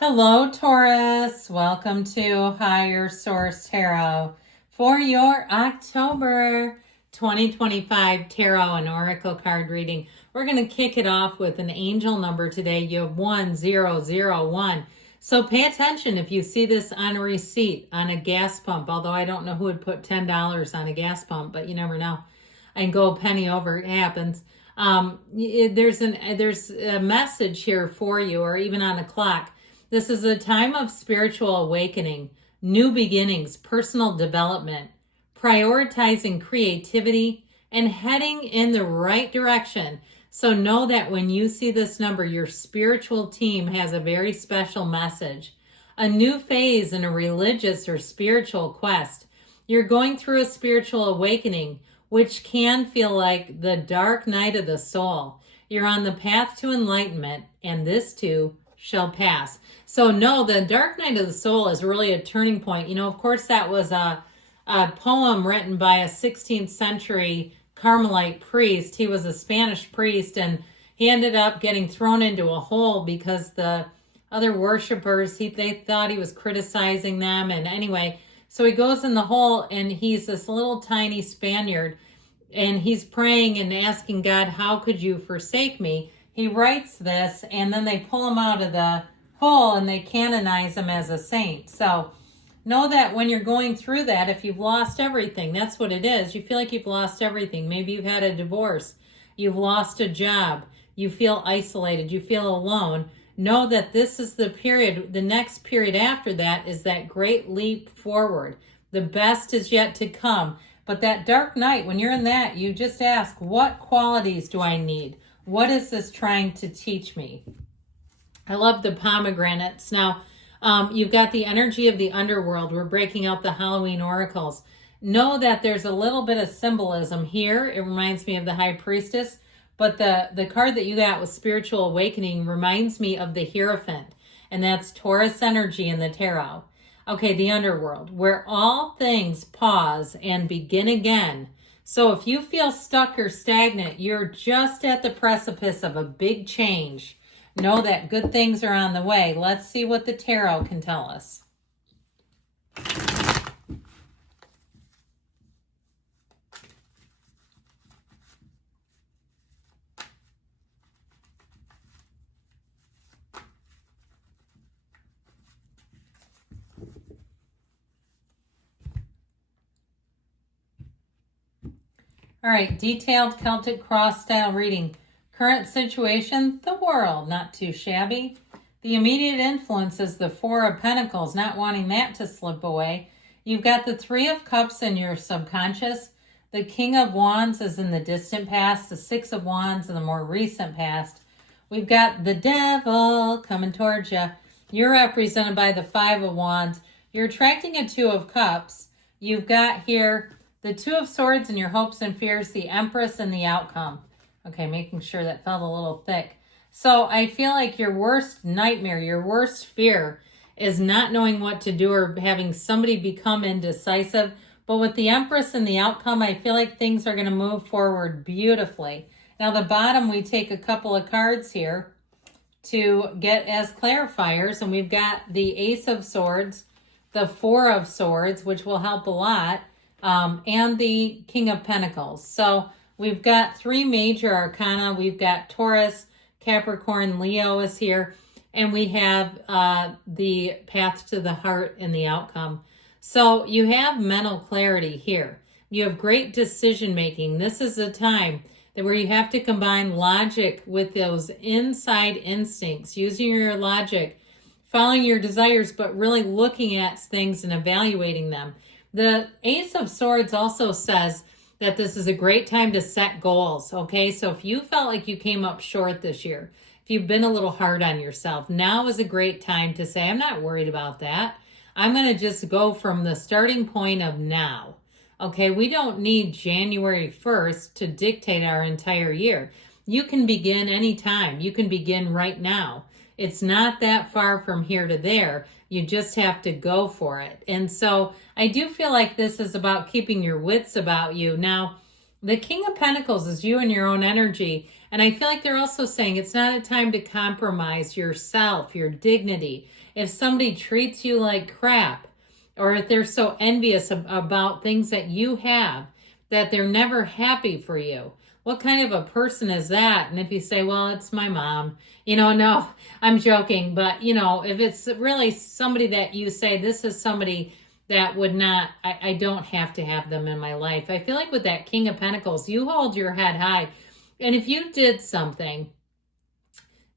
Hello, Taurus. Welcome to Higher Source Tarot for your October 2025 Tarot and Oracle card reading. We're going to kick it off with an angel number today. You have 1001. So pay attention if you see this on a receipt on a gas pump, although I don't know who would put $10 on a gas pump, but you never know. I can go a penny over, it happens. There's a message here for you, or even on a clock. This is a time of spiritual awakening, new beginnings, personal development, prioritizing creativity, and heading in the right direction. So know that when you see this number, your spiritual team has a very special message. A new phase in a religious or spiritual quest. You're going through a spiritual awakening, which can feel like the dark night of the soul. You're on the path to enlightenment, and this too shall pass. So no, the dark night of the soul is really a turning point. You know, of course, that was a poem written by a 16th century Carmelite priest. He was a Spanish priest, and he ended up getting thrown into a hole because the other worshipers, they thought he was criticizing them. And anyway, so he goes in the hole, and he's this little tiny Spaniard, and he's praying and asking God, how could you forsake me? He writes this, and then they pull him out of the hole and they canonize him as a saint. So know that when you're going through that, if you've lost everything, that's what it is. You feel like you've lost everything. Maybe you've had a divorce, you've lost a job, you feel isolated, you feel alone. Know that this is the period, the next period after that is that great leap forward. The best is yet to come. But that dark night, when you're in that, you just ask, what qualities do I need? What is this trying to teach me? I love the pomegranates. Now, you've got the energy of the underworld. We're breaking out the Halloween oracles. Know that there's a little bit of symbolism here. It reminds me of the High Priestess. But the card that you got with Spiritual Awakening reminds me of the Hierophant. And that's Taurus energy in the tarot. Okay, the underworld, where all things pause and begin again. So if you feel stuck or stagnant, you're just at the precipice of a big change. Know that good things are on the way. Let's see what the tarot can tell us. All right, detailed Celtic cross style reading. Current situation, the world, not too shabby. The immediate influence is the Four of Pentacles, not wanting that to slip away. You've got the Three of Cups in your subconscious. The King of Wands is in the distant past. The Six of Wands in the more recent past. We've got the Devil coming towards you. You're represented by the Five of Wands. You're attracting a Two of Cups. You've got here the Two of Swords and your hopes and fears, the Empress and the outcome. Okay, making sure that felt a little thick. So I feel like your worst nightmare, your worst fear is not knowing what to do or having somebody become indecisive. But with the Empress and the outcome, I feel like things are going to move forward beautifully. Now the bottom, we take a couple of cards here to get as clarifiers. And we've got the Ace of Swords, the Four of Swords, which will help a lot. And the King of Pentacles. So we've got three major arcana. We've got Taurus, Capricorn, Leo is here. And we have the path to the heart and the outcome. So you have mental clarity here. You have great decision making. This is a time that where you have to combine logic with those inside instincts, using your logic, following your desires, but really looking at things and evaluating them. The Ace of Swords also says that this is a great time to set goals, okay? So if you felt like you came up short this year, if you've been a little hard on yourself, now is a great time to say, I'm not worried about that. I'm going to just go from the starting point of now, okay? We don't need January 1st to dictate our entire year. You can begin anytime. You can begin right now. It's not that far from here to there. You just have to go for it. And so I do feel like this is about keeping your wits about you. Now, the King of Pentacles is you and your own energy. And I feel like they're also saying it's not a time to compromise yourself, your dignity. If somebody treats you like crap, or if they're so envious about things that you have, that they're never happy for you. What kind of a person is that? And if you say, well, it's my mom, no, I'm joking. But, if it's really somebody that you say, this is somebody that would not, I don't have to have them in my life. I feel like with that King of Pentacles, you hold your head high. And if you did something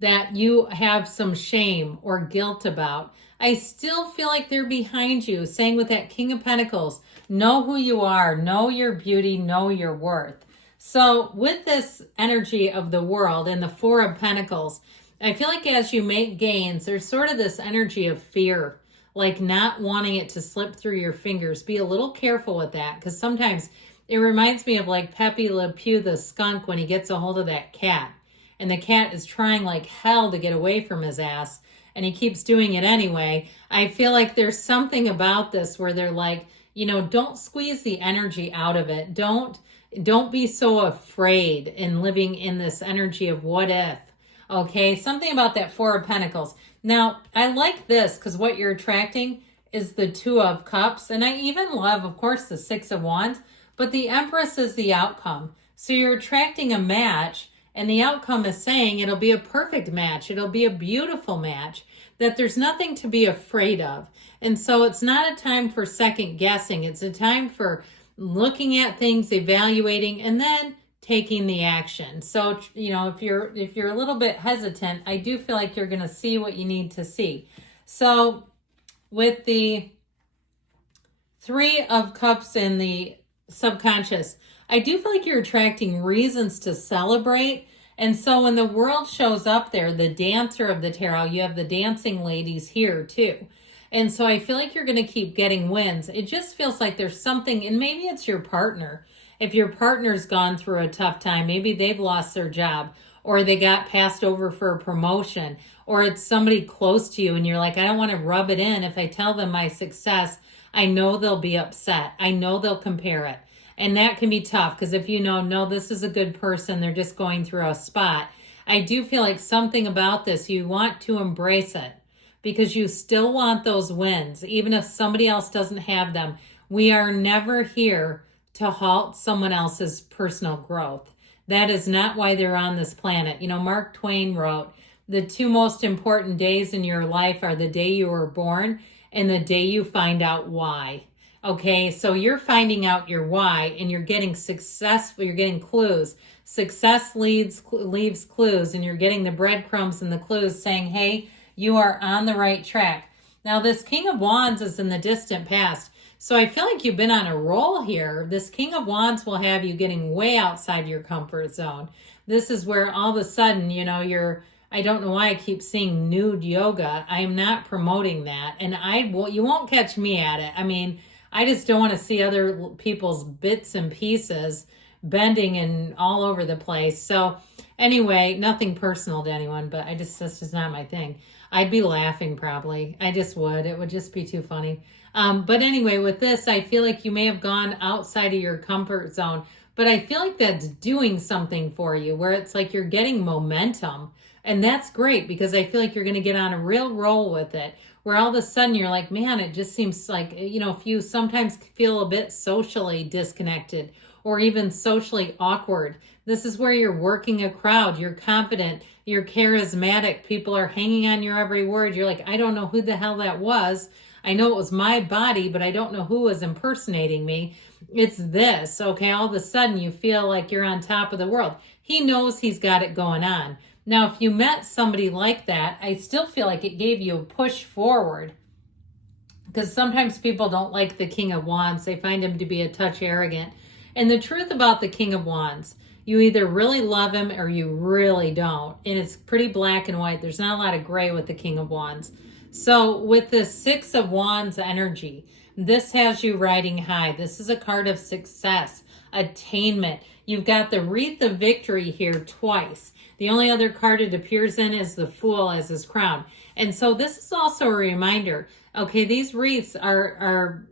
that you have some shame or guilt about, I still feel like they're behind you, saying with that King of Pentacles, know who you are, know your beauty, know your worth. So with this energy of the world and the Four of Pentacles, I feel like as you make gains, there's sort of this energy of fear, like not wanting it to slip through your fingers. Be a little careful with that, because sometimes it reminds me of like Pepe Le Pew the skunk when he gets a hold of that cat. And the cat is trying like hell to get away from his ass, and he keeps doing it anyway. I feel like there's something about this where they're like, don't squeeze the energy out of it. Don't be so afraid in living in this energy of what if. Okay, something about that Four of Pentacles. Now, I like this because what you're attracting is the Two of Cups. And I even love, of course, the Six of Wands, but the Empress is the outcome. So you're attracting a match, and the outcome is saying it'll be a perfect match. It'll be a beautiful match, that there's nothing to be afraid of. And so it's not a time for second guessing. It's a time for looking at things, evaluating, and then taking the action. So, if you're a little bit hesitant, I do feel like you're going to see what you need to see. So with the Three of Cups in the subconscious, I do feel like you're attracting reasons to celebrate. And so when the world shows up there, the dancer of the tarot, you have the dancing ladies here too. And so I feel like you're going to keep getting wins. It just feels like there's something, and maybe it's your partner. If your partner's gone through a tough time, maybe they've lost their job, or they got passed over for a promotion, or it's somebody close to you and you're like, I don't want to rub it in. If I tell them my success, I know they'll be upset. I know they'll compare it. And that can be tough, because if no, this is a good person, they're just going through a spot. I do feel like something about this, you want to embrace it, because you still want those wins, even if somebody else doesn't have them. We are never here to halt someone else's personal growth. That is not why they're on this planet. Mark Twain wrote, the two most important days in your life are the day you were born and the day you find out why. Okay, so you're finding out your why, and you're getting successful. You're getting clues. Success leaves clues, and you're getting the breadcrumbs and the clues saying, hey, you are on the right track. Now, this King of Wands is in the distant past. So I feel like you've been on a roll here. This King of Wands will have you getting way outside your comfort zone. This is where all of a sudden, I don't know why I keep seeing nude yoga. I am not promoting that. And you won't catch me at it. I mean, I just don't want to see other people's bits and pieces bending and all over the place. So anyway, nothing personal to anyone, but this is not my thing. I'd be laughing probably. I just would. It would just be too funny. But anyway, with this, I feel like you may have gone outside of your comfort zone, but I feel like that's doing something for you, where it's like you're getting momentum. And that's great, because I feel like you're going to get on a real roll with it, where all of a sudden you're like, man, it just seems like, if you sometimes feel a bit socially disconnected or even socially awkward, this is where you're working a crowd. You're confident, you're charismatic. People are hanging on your every word. You're like, I don't know who the hell that was. I know it was my body, but I don't know who was impersonating me. It's this, okay? All of a sudden you feel like you're on top of the world. He knows he's got it going on. Now, if you met somebody like that, I still feel like it gave you a push forward, because sometimes people don't like the King of Wands. They find him to be a touch arrogant. And the truth about the King of Wands, you either really love him or you really don't. And it's pretty black and white. There's not a lot of gray with the King of Wands. So with the Six of Wands energy, this has you riding high. This is a card of success, attainment. You've got the Wreath of Victory here twice. The only other card it appears in is the Fool as his crown. And so this is also a reminder, okay, these wreaths are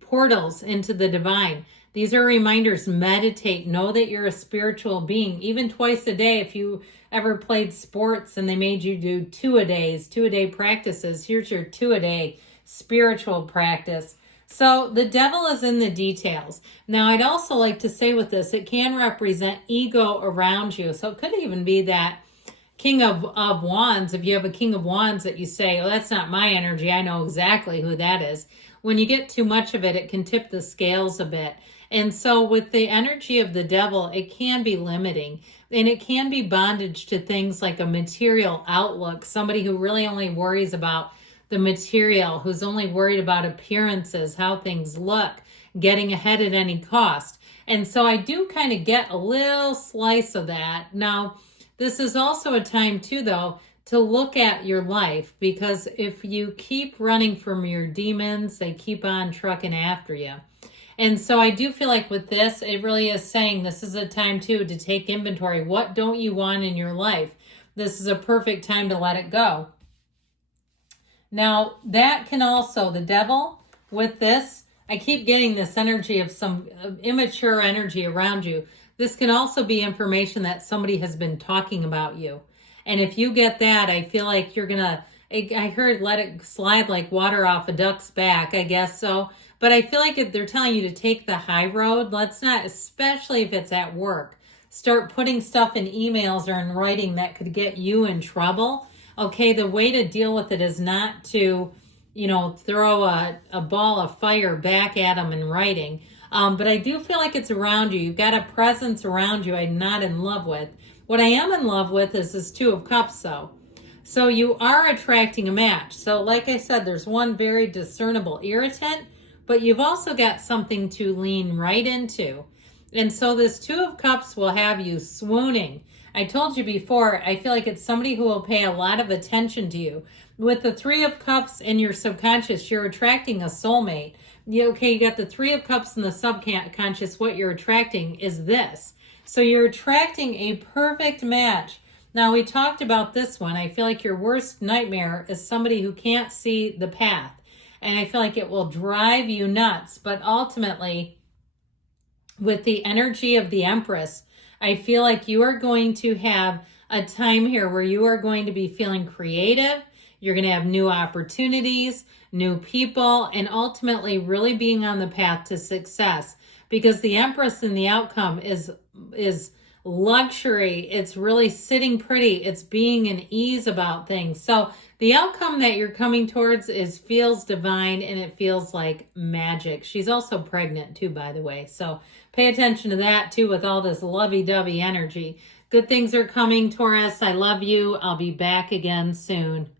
portals into the divine. These are reminders. Meditate. Know that you're a spiritual being. Even twice a day, if you ever played sports and they made you do 2-a-day practices, here's your 2-a-day spiritual practice. So the devil is in the details. Now, I'd also like to say with this, it can represent ego around you. So it could even be that King of Wands. If you have a King of Wands that you say, oh, that's not my energy, I know exactly who that is. When you get too much of it, it can tip the scales a bit. And so with the energy of the devil, it can be limiting. And it can be bondage to things like a material outlook. Somebody who really only worries about the material, who's only worried about appearances, how things look, getting ahead at any cost. And so I do kind of get a little slice of that. Now, this is also a time too, though, to look at your life, because if you keep running from your demons, they keep on trucking after you. And so I do feel like with this, it really is saying this is a time too to take inventory. What don't you want in your life? This is a perfect time to let it go. Now, that can also, the devil with this, I keep getting this energy of some immature energy around you. This can also be information that somebody has been talking about you. And if you get that, I feel like you're going to, I heard let it slide like water off a duck's back, I guess so. But I feel like if they're telling you to take the high road, let's not, especially if it's at work, start putting stuff in emails or in writing that could get you in trouble. Okay, the way to deal with it is not to, throw a ball of fire back at them in writing. But I do feel like it's around you. You've got a presence around you I'm not in love with. What I am in love with is this Two of Cups, though. So you are attracting a match. So like I said, there's one very discernible irritant, but you've also got something to lean right into. And so this Two of Cups will have you swooning. I told you before, I feel like it's somebody who will pay a lot of attention to you. With the Three of Cups in your subconscious, you're attracting a soulmate. You got the Three of Cups in the subconscious. What you're attracting is this. So you're attracting a perfect match. Now, we talked about this one. I feel like your worst nightmare is somebody who can't see the path. And I feel like it will drive you nuts. But ultimately, with the energy of the Empress, I feel like you are going to have a time here where you are going to be feeling creative. You're going to have new opportunities, new people, and ultimately really being on the path to success. Because the Empress in the outcome is luxury. It's really sitting pretty. It's being an ease about things. So the outcome that you're coming towards feels divine, and it feels like magic. She's also pregnant too, by the way. So pay attention to that too with all this lovey-dovey energy. Good things are coming, Taurus. I love you. I'll be back again soon.